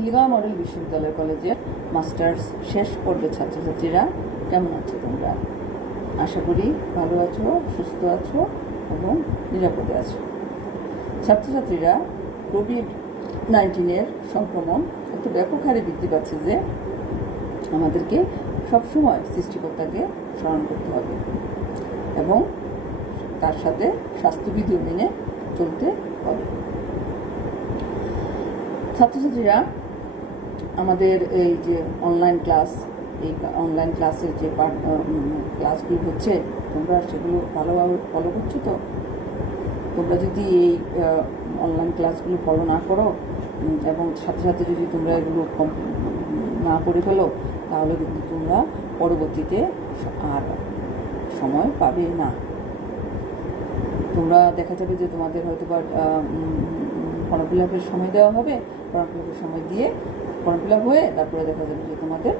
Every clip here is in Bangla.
খিলগাঁও মডেল বিশ্ববিদ্যালয় কলেজের মাস্টার্স শেষ পর্বের ছাত্রছাত্রীরা কেমন আছো তোমরা? আশা করি ভালো আছো, সুস্থ আছো এবং নিরাপদে আছো। ছাত্রছাত্রীরা কোভিড-19 সংক্রমণ এত ব্যাপক হারে বৃদ্ধি পাচ্ছে যে আমাদেরকে সবসময় সৃষ্টিকর্তাকে স্মরণ করতে হবে এবং তার সাথে স্বাস্থ্যবিধি মেনে চলতে হবে। ছাত্রছাত্রীরা আমাদের এই যে অনলাইন ক্লাসের যে ক্লাসগুলো হচ্ছে, তোমরা সেগুলো ভালোভাবে ফলো করছো তো? তোমরা যদি এই অনলাইন ক্লাসগুলো ফলো না করো এবং সাথে সাথে যদি তোমরা এগুলো না করে ফেলো, তাহলে কিন্তু তোমরা পরবর্তীতে আর সময় পাবে না। তোমরা দেখা যাবে যে তোমাদের হয়তো বা ফর্ম ফিল আপের সময় দেওয়া হবে, ফর্ম ফিল আপের সময় দিয়ে ফর্ম ফিল আপ হয়ে তারপরে দেখা যাবে যে তোমাদের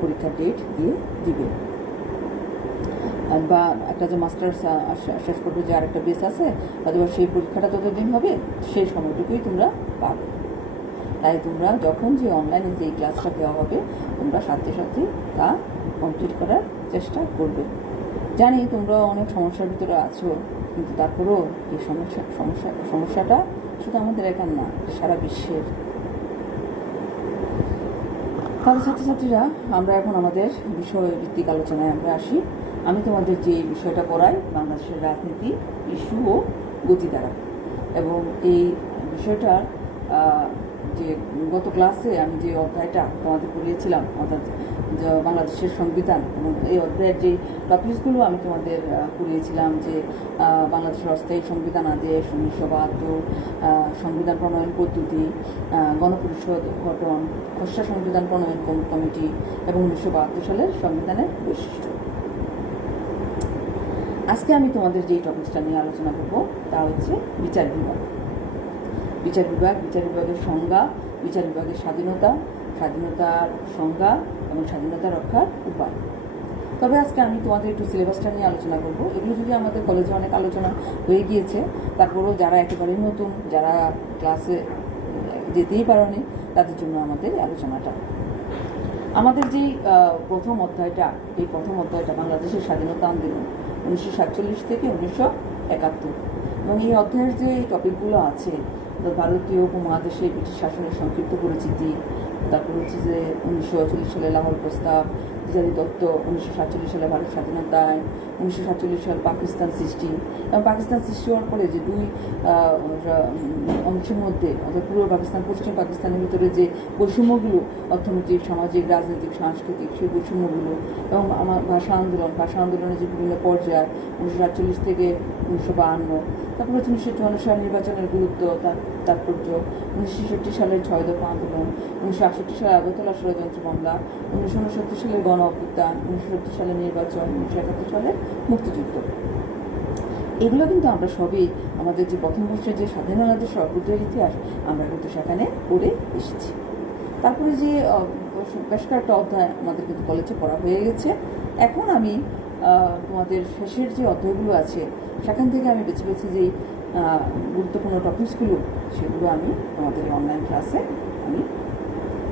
পরীক্ষার ডেট দিয়ে দিবে। বা একটা যে মাস্টার্স শেষ করবে যে আরেকটা বেস আছে, হয়তো সেই পরীক্ষাটা যতদিন হবে সেই সময়টুকুই তোমরা পাবে। তাই তোমরা যখন যে অনলাইনে যে ক্লাসটা দেওয়া হবে, তোমরা সাথে সাথে তা কমপ্লিট করার চেষ্টা করবে। জানি তোমরা অনেক সমস্যার ভিতরে আছো, কিন্তু তারপরেও এই সমস্যাটা শুধু আমাদের একার না, সারা বিশ্বের। তাহলে ছাত্রছাত্রীরা, আমরা এখন আমাদের বিষয়ভিত্তিক আলোচনায় আমরা আসি। আমি তোমাদের যে বিষয়টা পড়াই, বাংলাদেশের রাজনীতি, ইস্যু ও গতিধারা, এবং এই বিষয়টার যে গত ক্লাসে আমি যে অধ্যায়টা তোমাদের পড়িয়েছিলাম, অর্থাৎ বাংলাদেশের সংবিধান, এবং এই অধ্যায়ের যে টপিকসগুলো আমি তোমাদের পড়িয়েছিলাম, যে বাংলাদেশের অস্থায়ী সংবিধান আদেশ 1972, সংবিধান প্রণয়ন পদ্ধতি, গণপরিষদ গঠন, খসড়া সংবিধান প্রণয়ন কমিটি এবং 1972 সালের সংবিধানের বৈশিষ্ট্য। আজকে আমি তোমাদের যেই টপিকসটা নিয়ে আলোচনা করব তা হচ্ছে বিচার বিভাগ। বিচার বিভাগের সংজ্ঞা, বিচার বিভাগের স্বাধীনতার সংজ্ঞা এবং স্বাধীনতা রক্ষার উপায়। তবে আজকে আমি তোমাদের একটু সিলেবাসটা নিয়ে আলোচনা করব। এগুলো যদি আমাদের কলেজে অনেক আলোচনা হয়ে গিয়েছে, তারপরেও যারা একেবারেই নতুন, যারা ক্লাসে যেতেই পারেনি, তাদের জন্য আমাদের আলোচনাটা। আমাদের যেই প্রথম অধ্যায়টা বাংলাদেশের স্বাধীনতা আন্দোলন 1947 থেকে 1971, এবং এই অধ্যায়ের যে টপিকগুলো আছে, ভারতীয় উপমহাদেশে ব্রিটিশ শাসনের সংক্ষিপ্ত পরিচিতি, তারপর হচ্ছে যে 1940 সালে লাহোর প্রস্তাব, দ্বিজাতি তত্ত্ব, 1947 সালে ভারত স্বাধীনতা আইন, 1947 সাল পাকিস্তান সৃষ্টি, এবং পাকিস্তান সৃষ্টি হওয়ার পরে যে দুই অংশের মধ্যে, অর্থাৎ পূর্ব পাকিস্তান, পশ্চিম পাকিস্তানের ভিতরে যে বৈষম্যগুলো, অর্থনৈতিক, সামাজিক, রাজনৈতিক, সাংস্কৃতিক, সেই বৈষম্যগুলো, এবং আমার ভাষা আন্দোলনের যে বিভিন্ন পর্যায় 1947 থেকে 1952, তারপর হচ্ছে 1954 সালের নির্বাচনের গুরুত্ব, তাৎপর্য, 1966 সালের 6 দফা আন্দোলন, 1968 সালে আগরতলা ষড়যন্ত্র মামলা, 1969 সালের গণ অভ্যুত্থান, 1970 সালের নির্বাচন, 1971 সালের মুক্তিযুদ্ধ। এগুলো কিন্তু আমরা সবই আমাদের যে প্রথম বর্ষের যে স্বাধীন বাংলাদেশ অভ্যুদয়ের ইতিহাস, আমরা কিন্তু সেখানে পড়ে এসেছি। তারপরে যে বেশ কয়েকটা অধ্যায় আমাদের কিন্তু কলেজে পড়া হয়ে গেছে। এখন আমি তোমাদের শেষের যে অধ্যায়গুলো আছে, সেখান থেকে আমি বেছে যে গুরুত্বপূর্ণ টপিকসগুলো, সেগুলো আমি আমাদের অনলাইন ক্লাসে আমি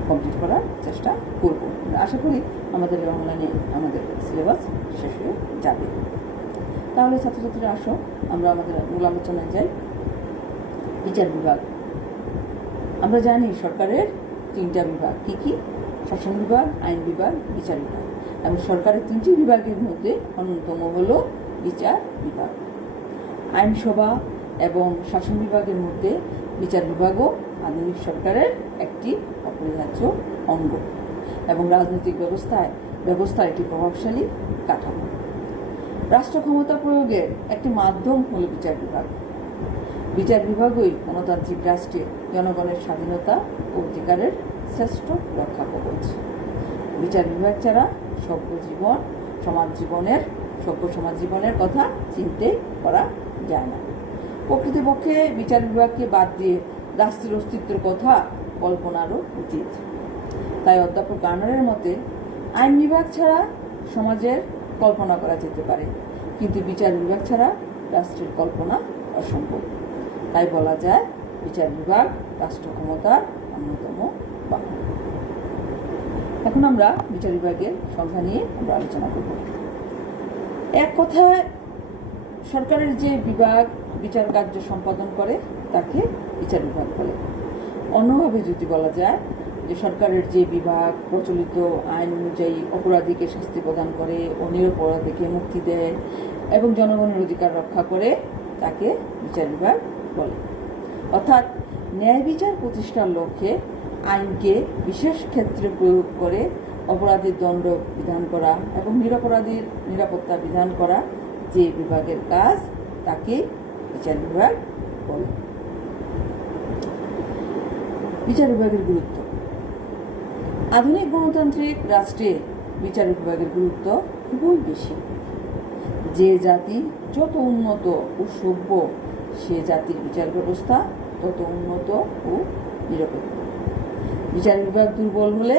কমপ্লিট করার চেষ্টা করব। আশা করি আমাদের অনলাইনে আমাদের সিলেবাস শেষ হয়ে যাবে। তাহলে ছাত্রছাত্রীরা আসো, আমরা আমাদের মূল আলোচনায় যাই। বিচার বিভাগ। আমরা জানি সরকারের 3টা বিভাগ, কি? শাসন বিভাগ, আইন বিভাগ, বিচার বিভাগ। এবং সরকারের 3টি বিভাগের মধ্যে অন্যতম হলো বিচার বিভাগ। আইনসভা এবং শাসন বিভাগের মধ্যে বিচার বিভাগও আধুনিক সরকারের একটি অপরিহার্য অঙ্গ, এবং রাজনৈতিক ব্যবস্থা একটি প্রভাবশালী কাঠামো। রাষ্ট্র ক্ষমতা প্রয়োগের একটি মাধ্যম হল বিচার বিভাগ। বিচার বিভাগই গণতান্ত্রিক রাষ্ট্রে জনগণের স্বাধীনতা ও অধিকারের শ্রেষ্ঠ রক্ষা কবচ। বিচার বিভাগ ছাড়া সভ্য সমাজ জীবনের কথা চিন্তাই করা যায় না। প্রকৃতপক্ষে বিচার বিভাগকে বাদ দিয়ে রাষ্ট্রের অস্তিত্বের কথা কল্পনারও উচিত। তাই অধ্যাপক গার্নারের মতে আইন বিভাগ ছাড়া সমাজের কল্পনা করা যেতে পারে, কিন্তু বিচার বিভাগ ছাড়া রাষ্ট্রের কল্পনা অসম্ভব। তাই বলা যায় বিচার বিভাগ রাষ্ট্র ক্ষমতার অন্যতম বাহন। এখন আমরা বিচার বিভাগের সংখ্যা নিয়ে আমরা আলোচনা করব। এক কথায় সরকারের যে বিভাগ বিচার কার্য সম্পাদন করে তাকে বিচার বিভাগ বলে। অন্যভাবে যদি বলা যায় যে সরকারের যে বিভাগ প্রচলিত আইন অনুযায়ী অপরাধীকে শাস্তি প্রদান করে ও নিরপরাধীকে মুক্তি দেয় এবং জনগণের অধিকার রক্ষা করে তাকে বিচার বিভাগ বলে। অর্থাৎ ন্যায় বিচার প্রতিষ্ঠার লক্ষ্যে আইনকে বিশেষ ক্ষেত্রে প্রয়োগ করে অপরাধীর দণ্ড বিধান করা এবং নিরপরাধীর নিরাপত্তা বিধান করা যে বিভাগের কাজ তাকে বিচার বিভাগ বলে। বিচার বিভাগের গুরুত্ব। আধুনিক গণতান্ত্রিক রাষ্ট্রে বিচার বিভাগের গুরুত্ব খুবই বেশি। যে জাতি যত উন্নত ও সভ্য সে জাতির বিচার ব্যবস্থা তত উন্নত ও নিরপেক্ষ। বিচার বিভাগ দুর্বল হলে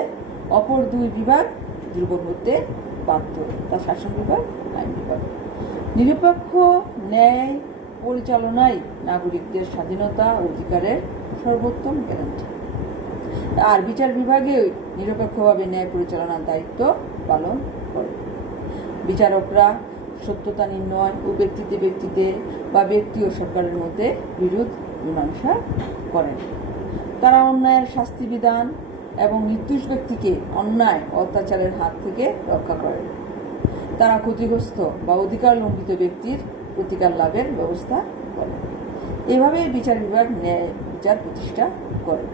অপর দুই বিভাগ দুর্বল হতে বাধ্য, তা শাসন বিভাগ, আইন বিভাগ। নিরপেক্ষ ন্যায় পরিচালনাই নাগরিকদের স্বাধীনতা ও অধিকারের সর্বোত্তম গ্যারান্টি। আর বিচার বিভাগে নিরপেক্ষভাবে ন্যায় পরিচালনার দায়িত্ব পালন করে। বিচারকরা সত্যতা নির্ণয় ও ব্যক্তিতে ব্যক্তিতে বা ব্যক্তি ও সরকারের মধ্যে বিরোধ মীমাংসা করেন। তারা অন্যায়ের শাস্তি বিধান এবং নির্দোষ ব্যক্তিকে অন্যায় অত্যাচারের হাত থেকে রক্ষা করেন। তারা ক্ষতিগ্রস্ত বা অধিকার লঙ্ঘিত ব্যক্তির প্রতিকার লাভের ব্যবস্থা করে। এভাবে বিচার বিভাগ ন্যায় বিচার প্রতিষ্ঠা করে।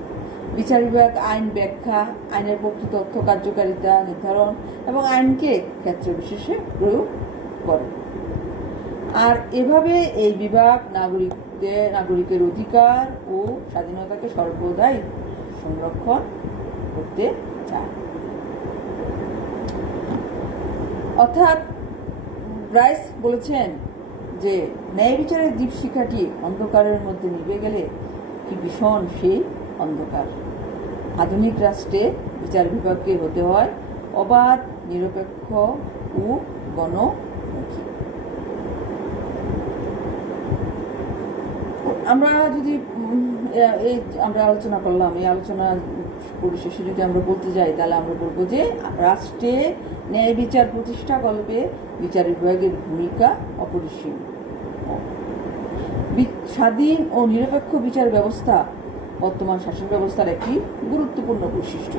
বিচার বিভাগ আইন ব্যাখ্যা, আইনের প্রকৃত অর্থ কার্যকারিতা নির্ধারণ এবং আইনকে ক্ষেত্র বিশেষে প্রয়োগ করে। আর এভাবে এই বিভাগ নাগরিকের অধিকার ও স্বাধীনতাকে সর্বদাই সংরক্ষণ করতে চায়। অর্থাৎ রাইস বলেছেন যে ন্যায় বিচারের দীপশিখাটি অন্ধকারের মধ্যে নিভে গেলে কি ভীষণ সেই অন্ধকার। আধুনিক রাষ্ট্রে বিচার বিভাগকে হতে হয় অবাধ, নিরপেক্ষ ও গণমুখী। আমরা যদি আমরা আলোচনা করলাম, এই আলোচনা পরিশেষে যদি আমরা বলতে যাই তাহলে আমরা বলবো যে রাষ্ট্রে ন্যায় বিচার প্রতিষ্ঠা কল্পে বিচার বিভাগের ভূমিকা অপরিসীম। স্বাধীন ও নিরপেক্ষ বিচার ব্যবস্থা বর্তমান শাসন ব্যবস্থার একটি গুরুত্বপূর্ণ বৈশিষ্ট্য।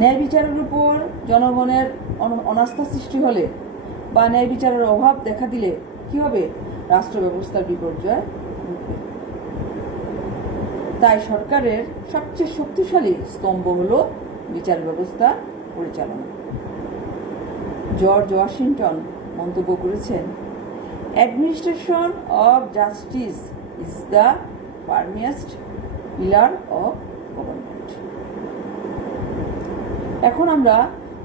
ন্যায় বিচারের উপর জনগণের অনাস্থা সৃষ্টি হলে বা ন্যায় বিচারের অভাব দেখা দিলে কি হবে? রাষ্ট্র ব্যবস্থার বিপর্যয় ঘটবে। তাই সরকারের সবচেয়ে শক্তিশালী স্তম্ভ হল বিচার ব্যবস্থা পরিচালনা। জর্জ ওয়াশিংটন মন্তব্য করেছেন, administration of justice is the firmest pillar of government. এখন আমরা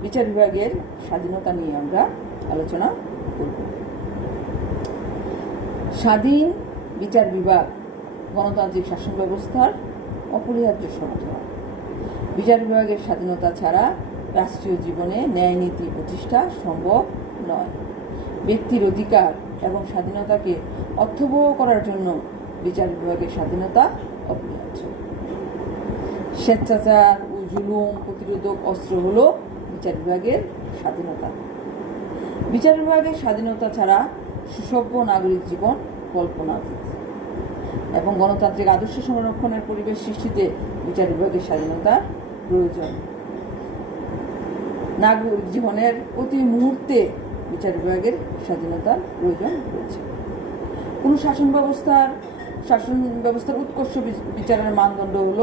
বিচার বিভাগের স্বাধীনতা নিয়ে আমরা আলোচনা করব। স্বাধীন বিচার বিভাগ গণতান্ত্রিক শাসন ব্যবস্থার অপরিহার্য সমর্থন। বিচার বিভাগের স্বাধীনতা ছাড়া রাষ্ট্রীয় জীবনে ন্যায় নীতি প্রতিষ্ঠা সম্ভব নয়। ব্যক্তির অধিকার এবং স্বাধীনতাকে অর্থবহ করার জন্য বিচার বিভাগের স্বাধীনতা অপরিহার্য। স্বেচ্ছাচার ও জুলুম প্রতিরোধক অস্ত্র হল বিচার বিভাগের স্বাধীনতা। বিচার বিভাগের স্বাধীনতা ছাড়া সুসভ্য নাগরিক জীবন কল্পনাতীত এবং গণতান্ত্রিক আদর্শ সংরক্ষণের পরিবেশ সৃষ্টিতে বিচার বিভাগের স্বাধীনতার প্রয়োজন। নাগরিক জীবনের প্রতি মুহূর্তে বিচার বিভাগের স্বাধীনতার প্রয়োজন রয়েছে। কোনো শাসন ব্যবস্থার উৎকর্ষ বিচারের মানদণ্ড হল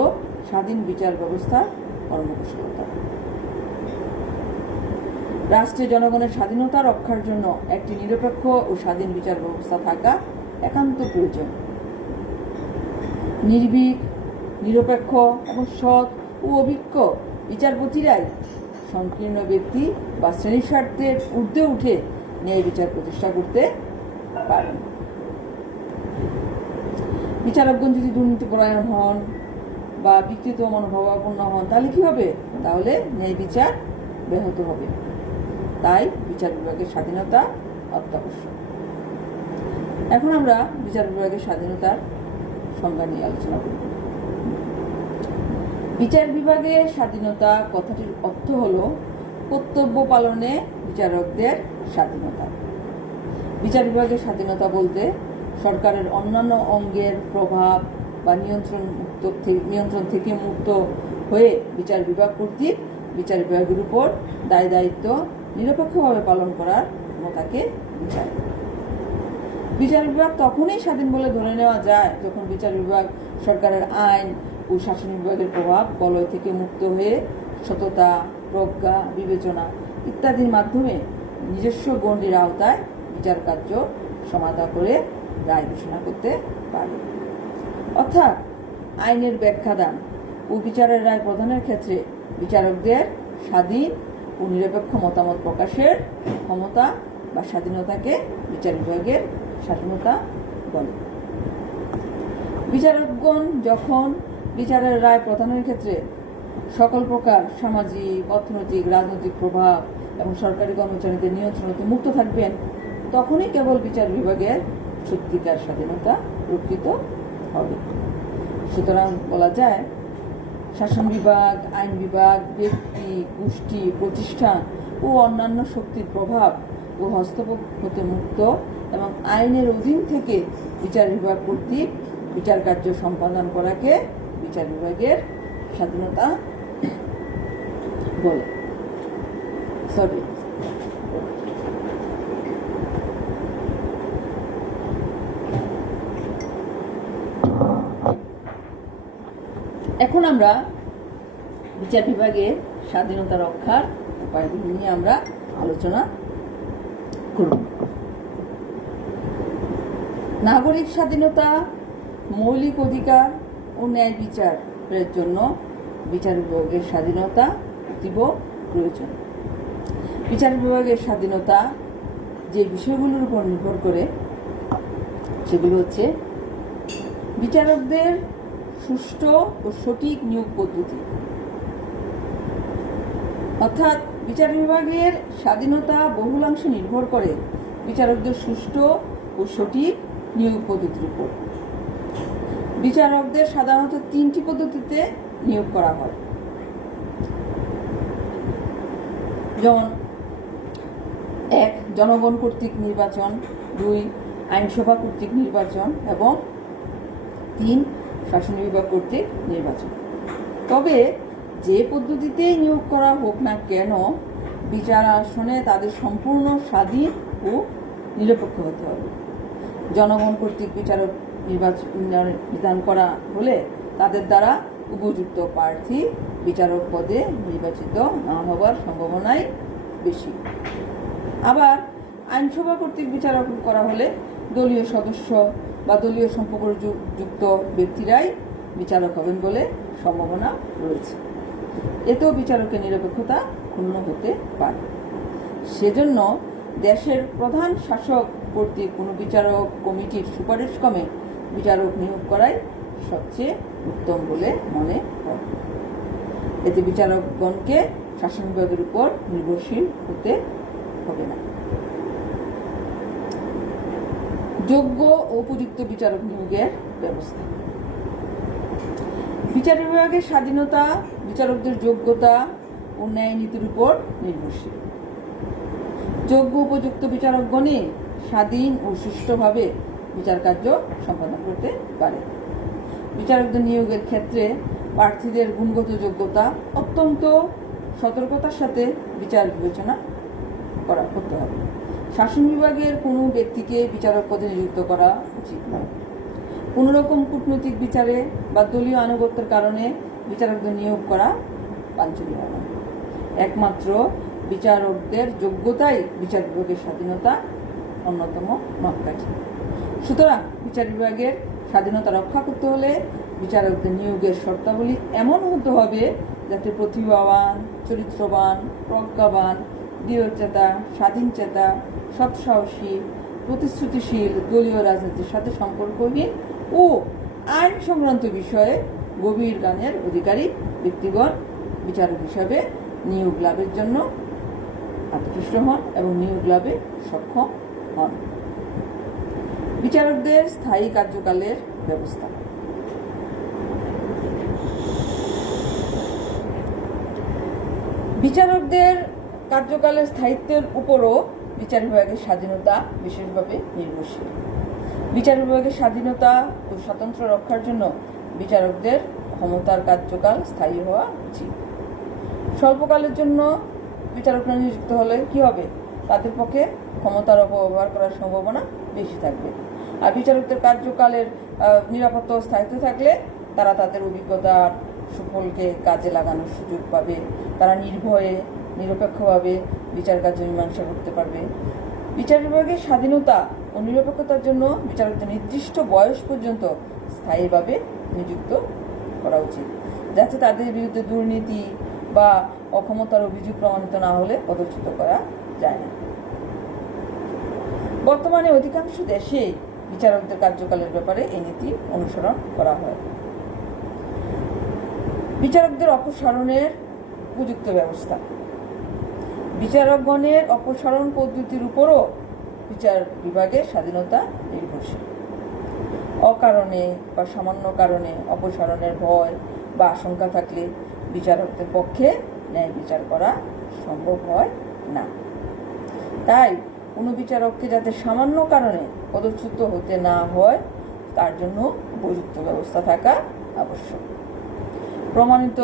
স্বাধীন বিচার ব্যবস্থার কর্মকুশলতা। রাষ্ট্রে জনগণের স্বাধীনতা রক্ষার জন্য একটি নিরপেক্ষ ও স্বাধীন বিচার ব্যবস্থা থাকা একান্ত প্রয়োজন। নির্ভীক, নিরপেক্ষ এবং সৎ ও অভিজ্ঞ বিচারপতিরাই সংকীর্ণ ব্যক্তি বা শ্রেণীর স্বার্থের ঊর্ধ্বে উঠে ন্যায় বিচার প্রতিষ্ঠা করতে পারেন। বিচারকগণ যদি দুর্নীতিপরায়ণ হন বা বিকৃত মনোভাবাপন্ন হন তাহলে কি হবে? তাহলে ন্যায় বিচার ব্যাহত হবে। তাই বিচার বিভাগের স্বাধীনতা অত্যাবশ্যক। এখন আমরা বিচার বিভাগের স্বাধীনতার সংজ্ঞা নিয়ে আলোচনা করব। বিচার বিভাগের স্বাধীনতা কথাটির অর্থ হল কর্তব্য পালনে বিচারকদের স্বাধীনতা। বিচার বিভাগের স্বাধীনতা বলতে সরকারের অন্যান্য অঙ্গের প্রভাব বা নিয়ন্ত্রণ থেকে মুক্ত হয়ে বিচার বিভাগ কর্তৃক বিচার বিভাগের উপর দায় দায়িত্ব নিরপেক্ষভাবে পালন করার ক্ষমতাকে বোঝায়। বিচার বিভাগ তখনই স্বাধীন বলে ধরে নেওয়া যায় যখন বিচার বিভাগ সরকারের আইন ও শাসন বিভাগের প্রভাব বলয় থেকে মুক্ত হয়ে সততা, প্রজ্ঞা, বিবেচনা ইত্যাদির মাধ্যমে নিজস্ব গণ্ডির আওতায় বিচার কার্য সমাধা করে রায় ঘোষণা করতে পারে। অর্থাৎ আইনের ব্যাখ্যাদান ও বিচারের রায় প্রদানের ক্ষেত্রে বিচারকদের স্বাধীন ও নিরপেক্ষ মতামত প্রকাশের ক্ষমতা বা স্বাধীনতাকে বিচার বিভাগের স্বাধীনতা বলে। বিচারকগণ যখন বিচারের রায় প্রদানের ক্ষেত্রে সকল প্রকার সামাজিক, অর্থনৈতিক, রাজনৈতিক প্রভাব এবং সরকারি কর্মচারীদের নিয়ন্ত্রণ হতে মুক্ত থাকবেন, তখনই কেবল বিচার বিভাগের সত্যিকার স্বাধীনতা রক্ষিত হবে। সুতরাং বলা যায়, শাসন বিভাগ, আইন বিভাগ ব্যক্তি, গোষ্ঠী, প্রতিষ্ঠান ও অন্যান্য শক্তির প্রভাব ও হস্তক্ষেপ হতে মুক্ত এবং আইনের অধীন থেকে বিচার বিভাগ কর্তৃক বিচার কার্য সম্পাদন করাকে বিচার বিভাগের স্বাধীনতা বলে। এখন আমরা বিচার বিভাগের স্বাধীনতা রক্ষার উপায়গুলি নিয়ে আমরা আলোচনা করব। নাগরিক স্বাধীনতা, মৌলিক অধিকার ও ন্যায় বিচারের জন্য বিচার বিভাগের স্বাধীনতা অতীব প্রয়োজন। বিচার বিভাগের স্বাধীনতা যে বিষয়গুলোর উপর নির্ভর করে সেগুলো হচ্ছে বিচারকদের সুষ্ঠু ও সঠিক নিয়োগ পদ্ধতি। অর্থাৎ বিচার বিভাগের স্বাধীনতা বহুলাংশে নির্ভর করে বিচারকদের সুষ্ঠু ও সঠিক নিয়োগ পদ্ধতির উপর। বিচারকদের সাধারণত 3টি পদ্ধতিতে নিয়োগ করা হয়, যেমন 1. জনগণ কর্তৃক নির্বাচন, 2. আইনসভা কর্তৃক নির্বাচন এবং 3. শাসন বিভাগ কর্তৃক নির্বাচন। তবে যে পদ্ধতিতেই নিয়োগ করা হোক না কেন, বিচার আসনে তাদের সম্পূর্ণ স্বাধীন ও নিরপেক্ষ হতে হবে। জনগণ কর্তৃক বিচারক নির্বাচন করা হলে তাদের দ্বারা উপযুক্ত প্রার্থী বিচারক পদে নির্বাচিত না হবার সম্ভাবনাই বেশি। আবার আইনসভা কর্তৃক বিচারক করা হলে দলীয় সদস্য বা দলীয় সম্পর্কযুক্ত ব্যক্তিরাই বিচারক হবেন বলে সম্ভাবনা রয়েছে। এতেও বিচারকের নিরপেক্ষতা ক্ষুণ্ণ হতে পারে। সেজন্য দেশের প্রধান শাসক কর্তৃক কোনো বিচারক কমিটির সুপারিশ ক্রমে বিচারক নিয়োগ করাই সবচেয়ে উত্তম বলে মনে হয়। এতে বিচারকগণকে শাসন বিভাগের উপর নির্ভরশীল হতে হবে না। যোগ্য ও উপযুক্ত বিচারক নিয়োগের ব্যবস্থা। বিচার বিভাগের স্বাধীনতা বিচারকদের যোগ্যতা ও ন্যায় নীতির উপর নির্ভরশীল। যোগ্য উপযুক্ত বিচারকগণই স্বাধীন ও সুষ্ঠুভাবে বিচার কার্য সম্পাদন করতে পারে। বিচারকদের নিয়োগের ক্ষেত্রে প্রার্থীদের গুণগত যোগ্যতা অত্যন্ত সতর্কতার সাথে বিচার বিবেচনা করতে হবে। শাসন বিভাগের কোনো ব্যক্তিকে বিচারক পদে নিযুক্ত করা উচিত নয়। কোনো রকম কূটনৈতিক বিচারে বা দলীয় আনুগত্যের কারণে বিচারকদের নিয়োগ করা বাঞ্ছনীয় নয়। একমাত্র বিচারকদের যোগ্যতাই বিচার বিভাগের স্বাধীনতা অন্যতম মাপকাঠি। সুতরাং বিচার বিভাগের স্বাধীনতা রক্ষা করতে হলে বিচারকদের নিয়োগের শর্তাবলী এমন হতে হবে যাতে প্রতিভাবান, চরিত্রবান, প্রজ্ঞাবান, দৃঢ়চেতা, স্বাধীনচেতা, সৎসাহসী, প্রতিশ্রুতিশীল, দলীয় রাজনীতির সাথে সম্পর্কহীন ও আইন সংক্রান্ত বিষয়ে গভীর জ্ঞানের অধিকারী ব্যক্তিগণ বিচারক হিসাবে নিয়োগ লাভের জন্য আকৃষ্ট হন এবং নিয়োগ লাভে সক্ষম হন। বিচারকদের স্থায়ী কার্যকালের ব্যবস্থা। বিচারকদের কার্যকালের স্থায়িত্বের উপরও বিচার বিভাগের স্বাধীনতা বিশেষভাবে নির্ভরশীল। বিচার বিভাগের স্বাধীনতা ও স্বাতন্ত্র্য রক্ষার জন্য বিচারকদের ক্ষমতার কার্যকাল স্থায়ী হওয়া উচিত। স্বল্পকালের জন্য বিচারকরা নিযুক্ত হলে কি হবে? তাদের পক্ষে ক্ষমতার অপব্যবহার করার সম্ভাবনা বেশি থাকবে। আর বিচারকদের কার্যকালের নিরাপত্তা ও স্থায়িত্ব থাকলে তারা তাদের অভিজ্ঞতার সুফলকে কাজে লাগানোর সুযোগ পাবে। তারা নির্ভয়ে নিরপেক্ষভাবে বিচার কার্য মীমাংসা করতে পারবে। বিচার বিভাগের স্বাধীনতা ও নিরপেক্ষতার জন্য বিচারকদের নির্দিষ্ট বয়স পর্যন্ত স্থায়ীভাবে নিযুক্ত করা উচিত, যাতে তাদের বিরুদ্ধে দুর্নীতি বা অক্ষমতার অভিযোগ প্রমাণিত না হলে পদচ্যুত করা যায় না। বর্তমানে অধিকাংশ দেশেই বিচারকদের কার্যকালের ব্যাপারে এই নীতি অনুসরণ করা হয়। বিচারকদের অপসারণের উপযুক্ত ব্যবস্থা। বিচারকগণের অপসারণ পদ্ধতির উপরও বিচার বিভাগের স্বাধীনতা নির্ভরশীল। অকারণে বা সামান্য কারণে অপসারণের ভয় বা আশঙ্কা থাকলে বিচারকদের পক্ষে ন্যায় বিচার করা সম্ভব হয় না। তাই কোনো বিচারককে যাতে সামান্য কারণে পদচ্যুত হতে না হয় তার জন্য উপযুক্ত ব্যবস্থা থাকা আবশ্যক। প্রমাণিত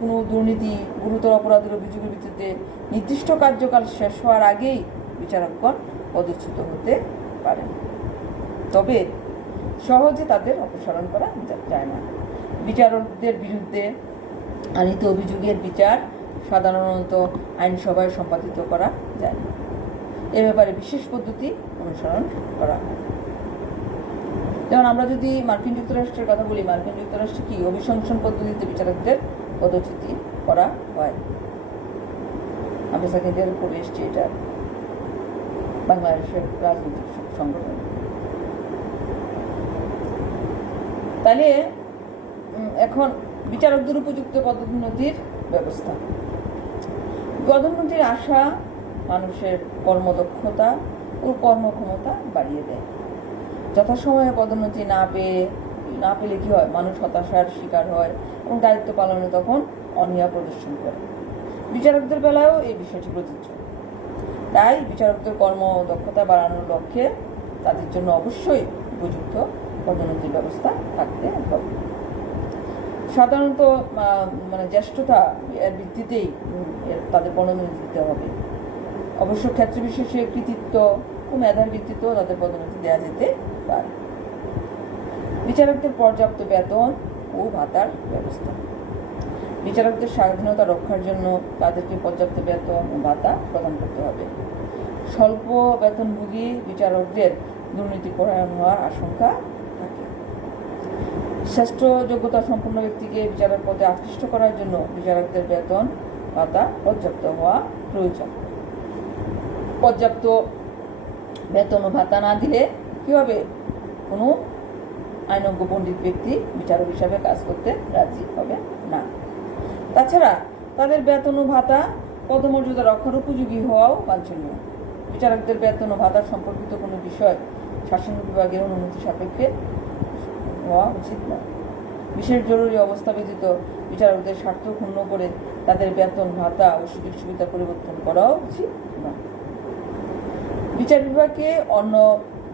কোনো দুর্নীতি, গুরুতর অপরাধের অভিযোগের ভিত্তিতে নির্দিষ্ট কার্যকাল শেষ হওয়ার আগেই বিচারকগণ পদচ্যুত হতে পারেন, তবে সহজে তাদের অপসারণ করা যায় না। বিচারকদের বিরুদ্ধে আনিত অভিযোগের বিচার সাধারণত আইনসভায় সম্পাদিত করা যায় না। এ ব্যাপারে বিশেষ পদ্ধতি অনুসরণ করা হয়। যেমন আমরা যদি মার্কিন যুক্তরাষ্ট্রের কথা বলি, মার্কিন যুক্তরাষ্ট্রে কি অভিশংসন পদ্ধতিতে বিচারকদের পদচ্যুতি করা হয়। আমরা সেকেন্ড ইয়ারে পড়ে এসছি এটা বাংলাদেশের রাজনৈতিক সংগঠন। তাহলে এখন বিচারকদের উপযুক্ত পদোন্নতির ব্যবস্থা। পদোন্নতির আশা মানুষের কর্মদক্ষতা ও কর্মক্ষমতা বাড়িয়ে দেয়। যথাসময়ে পদোন্নতি না পেলে কি হয়? মানুষ হতাশার শিকার হয় এবং দায়িত্ব পালনে তখন অনীহা প্রদর্শন করে। বিচারকদের বেলায়ও এই বিষয়টি প্রযোজ্য। তাই বিচারকদের কর্মদক্ষতা বাড়ানোর লক্ষ্যে তাদের জন্য অবশ্যই উপযুক্ত পদোন্নতির ব্যবস্থা থাকতে হবে। সাধারণত জ্যেষ্ঠতা এর ভিত্তিতেই তাদের পদোন্নতি দিতে হবে। অবশ্য ক্ষেত্র বিশেষে কৃতিত্ব ও মেধার ভিত্তিতেও তাদের পদোন্নতি দেওয়া যেতে পারে। বিচারকদের পর্যাপ্ত বেতন ও ভাতার ব্যবস্থা। বিচারকদের স্বাধীনতা রক্ষার জন্য তাদেরকে পর্যাপ্ত বেতন ও ভাতা প্রদান করতে হবে। স্বল্প বেতনভোগী বিচারকদের দুর্নীতিপরায়ণ হওয়ার আশঙ্কা থাকে। শ্রেষ্ঠ যোগ্যতা সম্পন্ন ব্যক্তিকে বিচারক পদে আকৃষ্ট করার জন্য বিচারকদের বেতন ভাতা পর্যাপ্ত হওয়া প্রয়োজন। পর্যাপ্ত বেতন ও ভাতা না দিলে কি হবে? কোনো আইনজ্ঞ পণ্ডিত ব্যক্তি বিচারক হিসাবে কাজ করতে রাজি হবে না। তাছাড়া তাদের বেতন ও ভাতা পদমর্যাদা রক্ষার উপযোগী হওয়াও বাঞ্ছনীয়। বিচারকদের বেতন ও ভাতা সম্পর্কিত কোনো বিষয় শাসন বিভাগের অনুমতি সাপেক্ষে হওয়া উচিত নয়। বিশেষ জরুরি অবস্থা ব্যতীত বিচারকদের স্বার্থ ক্ষুণ্ণ করে তাদের বেতন ভাতা ও সুযোগ সুবিধা পরিবর্তন করাও উচিত নয়। বিচার বিভাগকে অন্য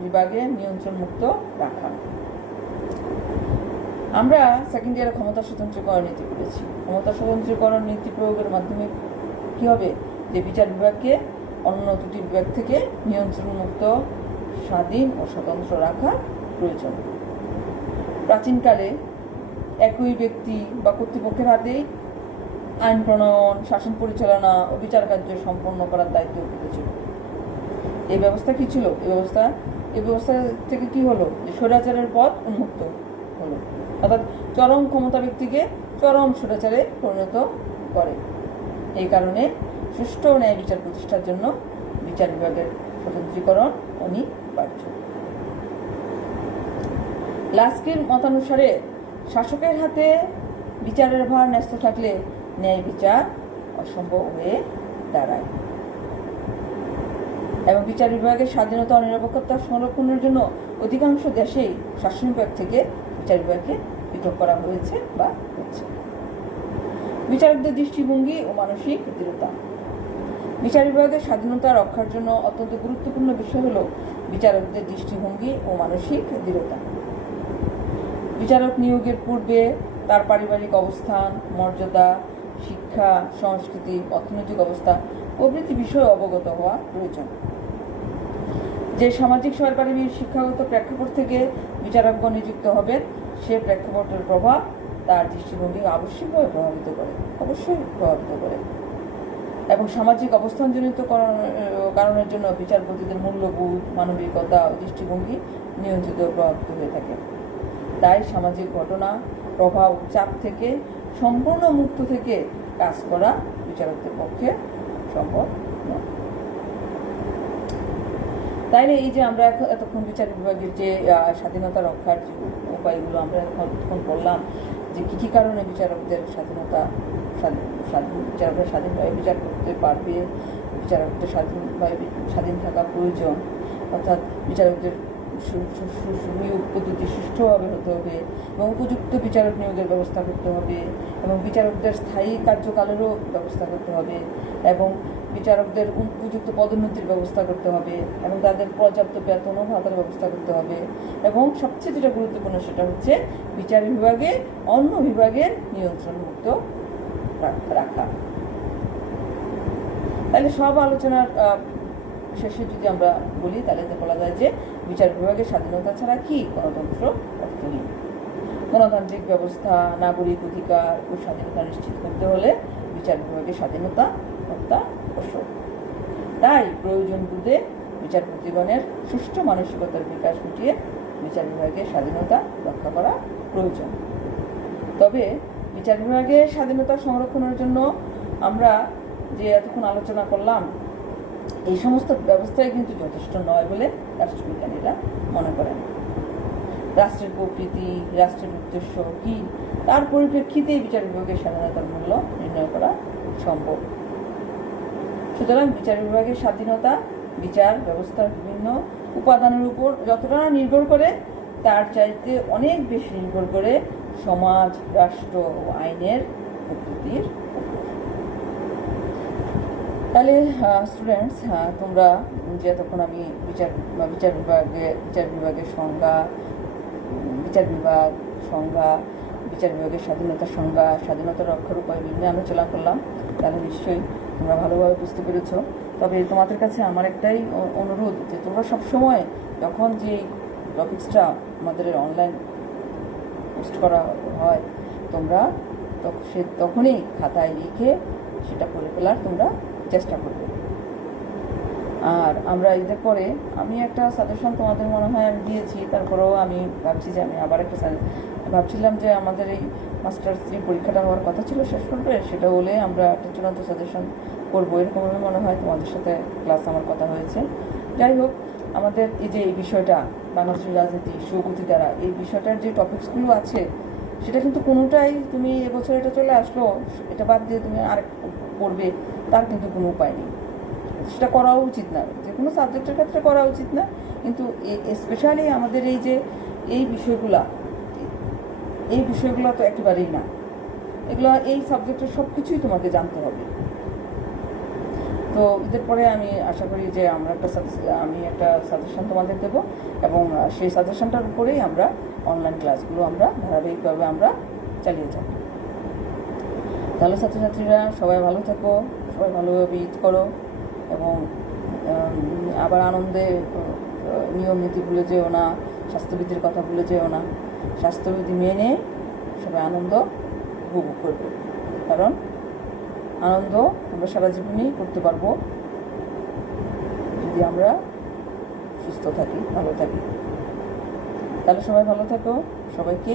বিভাগে নিয়ন্ত্রণ মুক্ত রাখা। আমরা সেকেন্ড ইয়ারে ক্ষমতা স্বতন্ত্রীকরণ নীতি করেছি। ক্ষমতা স্বতন্ত্রীকরণ নীতি প্রয়োগের মাধ্যমে কি হবে? যে বিচার বিভাগকে অন্য দুটি বিভাগ থেকে নিয়ন্ত্রণ মুক্ত, স্বাধীন ও স্বতন্ত্র রাখা প্রয়োজন। প্রাচীনকালে একই ব্যক্তি বা কর্তৃপক্ষের হাতেই আইন প্রণয়ন, শাসন পরিচালনা ও বিচার কার্য সম্পন্ন করার দায়িত্ব ছিল। এই ব্যবস্থা কি ছিল? এই ব্যবস্থা থেকে কি হলো? যে স্বৈরাচারের পথ উন্মুক্ত হলো, অর্থাৎ চরম ক্ষমতা ব্যক্তিকে চরম স্বৈরাচারে পরিণত করে। এই কারণে সুষ্ঠু ন্যায় বিচার প্রতিষ্ঠার জন্য বিচার বিভাগের স্বতন্ত্রীকরণ অনিবার্য। লাস্কির মতানুসারে শাসকের হাতে বিচারের ভার ন্যস্ত থাকলে ন্যায় বিচার অসম্ভব হয়ে দাঁড়ায় এবং বিচার বিভাগের স্বাধীনতা ও নিরপেক্ষতা সংরক্ষণের জন্য অধিকাংশ দেশেই শাসন বিভাগ থেকে বিচার বিভাগকে পৃথক করা হয়েছে বা হচ্ছে। বিচারকদের দৃষ্টিভঙ্গি ও মানসিক দৃঢ়তা। বিচার বিভাগের স্বাধীনতা রক্ষার জন্য অত্যন্ত গুরুত্বপূর্ণ বিষয় হল বিচারকদের দৃষ্টিভঙ্গি ও মানসিক দৃঢ়তা। বিচারক নিয়োগের পূর্বে তার পারিবারিক অবস্থান, মর্যাদা, শিক্ষা, সংস্কৃতি, অর্থনৈতিক অবস্থা প্রভৃতি বিষয়ে অবগত হওয়া প্রয়োজন। যে সামাজিক পারিবারিক শিক্ষাগত প্রেক্ষাপট থেকে বিচারকগণ নিযুক্ত হবেন, সে প্রেক্ষাপটের প্রভাব তার দৃষ্টিভঙ্গি অবশ্যই প্রভাবিত করে এবং সামাজিক অবস্থানজনিত কারণের জন্য বিচারপতিদের মূল্যবোধ, মানবিকতা ও দৃষ্টিভঙ্গি নিয়ন্ত্রিত প্রভাবিত হয়ে থাকে। তাই সামাজিক ঘটনা, প্রভাব, চাপ থেকে সম্পূর্ণ মুক্ত থেকে কাজ করা বিচারকদের পক্ষে সম্ভব নয়। তাইলে এই যে আমরা এতক্ষণ বিচার বিভাগের যে স্বাধীনতা রক্ষার যে উপায়গুলো আমরা এখন বললাম, যে কী কী কারণে বিচারকদের বিচারকরা স্বাধীনভাবে বিচার করতে পারবে, বিচারকদের স্বাধীন থাকা প্রয়োজন, অর্থাৎ বিচারকদের নিয়োগ পদ্ধতি সুষ্ঠুভাবে হতে হবে এবং উপযুক্ত বিচারক নিয়োগের ব্যবস্থা করতে হবে এবং বিচারকদের স্থায়ী কার্যকালেরও ব্যবস্থা করতে হবে এবং বিচারকদের উপযুক্ত পদোন্নতির ব্যবস্থা করতে হবে এবং তাদের পর্যাপ্ত বেতন ও ভাতার ব্যবস্থা করতে হবে এবং সবচেয়ে যেটা গুরুত্বপূর্ণ সেটা হচ্ছে বিচার বিভাগে অন্য বিভাগের নিয়ন্ত্রণ মুক্ত রাখা। তাহলে সব আলোচনার শেষে যদি আমরা বলি, তাহলে বলা যায় যে বিচার বিভাগের স্বাধীনতা ছাড়া কি গণতন্ত্র অর্থহীন। গণতান্ত্রিক ব্যবস্থা, নাগরিক অধিকার ও স্বাধীনতা নিশ্চিত করতে হলে বিচার বিভাগের স্বাধীনতা অত্যাবশ্যক। তাই প্রয়োজন বুঝে বিচারপতিগণের সুষ্ঠু মানসিকতার বিকাশ ঘটিয়ে বিচার বিভাগের স্বাধীনতা রক্ষা করা প্রয়োজন। তবে বিচার বিভাগের স্বাধীনতা সংরক্ষণের জন্য আমরা যে এতক্ষণ আলোচনা করলাম, এই সমস্ত ব্যবস্থাই কিন্তু যথেষ্ট নয় বলে রাষ্ট্রবিজ্ঞানীরা মনে করেন। রাষ্ট্রের প্রকৃতি, রাষ্ট্রের উদ্দেশ্য কি, তার পরিপ্রেক্ষিতে বিচার বিভাগের স্বাধীনতার মূল্য নির্ণয় করা সম্ভব। সুতরাং বিচার বিভাগের স্বাধীনতা বিচার ব্যবস্থার বিভিন্ন উপাদানের উপর যতটা নির্ভর করে, তার চাইতে অনেক বেশি নির্ভর করে সমাজ, রাষ্ট্র ও আইনের প্রকৃতির উপর। তাহলে স্টুডেন্টস, তোমরা যে তখন আমি বিচার বিভাগের সংজ্ঞা, বিচার বিভাগের স্বাধীনতার সংজ্ঞা, স্বাধীনতা রক্ষার উপায় বিভিন্ন আলোচনা করলাম, তাহলে নিশ্চয়ই তোমরা ভালোভাবে বুঝতে পেরেছ। তবে তোমাদের কাছে আমার একটাই অনুরোধ, যে তোমরা সবসময় যখন যে টপিক্সটা আমাদের অনলাইন পোস্ট করা হয়, তোমরা তখনই খাতায় লিখে সেটা করে ফেলার তোমরা চেষ্টা করবে। আর আমরা ঈদের পরে আমি একটা সাজেশন তোমাদের মনে হয় আমি দিয়েছি, তারপরেও আমি ভাবছি যে আমি আবার একটা ভাবছিলাম যে আমাদের এই মাস্টার্স যে পরীক্ষাটা হওয়ার কথা ছিল শেষ করবে, সেটা হলে আমরা একটা চূড়ান্ত সাজেশন করবো, এরকমভাবে মনে হয় তোমাদের সাথে ক্লাস আমার কথা হয়েছে। যাই হোক, আমাদের এই যে এই বিষয়টা বাংলাদেশের রাজনীতি সুগতি দ্বারা, এই বিষয়টার যে টপিকসগুলো আছে সেটা কিন্তু কোনোটাই তুমি এবছর এটা চলে আসলো, এটা বাদ দিয়ে তুমি আরেক পড়বে, তার কিন্তু কোনো উপায় নেই। সেটা করাও উচিত না, যে কোনো সাবজেক্টের ক্ষেত্রে করা উচিত না, কিন্তু স্পেশালি আমাদের এই যে এই বিষয়গুলো তো একেবারেই না। এগুলো এই সাবজেক্টের সব কিছুই তোমাকে জানতে হবে। তো ঈদের পরে আমি আশা করি যে আমি একটা সাজেশন তোমাদের দেবো এবং সেই সাজেশনটার উপরেই আমরা অনলাইন ক্লাসগুলো আমরা ধারাবাহিকভাবে আমরা চালিয়ে যাব। তাহলে ছাত্রছাত্রীরা সবাই ভালো থাকো, সবাই ভালোভাবে ঈদ করো এবং আবার আনন্দে নিয়ম নীতি ভুলে যেও না, স্বাস্থ্যবিধির কথা ভুলে যেও না। স্বাস্থ্যবিধি মেনে সবাই আনন্দ উপভোগ করবে, কারণ আনন্দ আমরা সারা জীবনই করতে পারবো যদি আমরা সুস্থ থাকি, ভালো থাকি। তাহলে সবাই ভালো থাকো, সবাইকে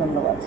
ধন্যবাদ।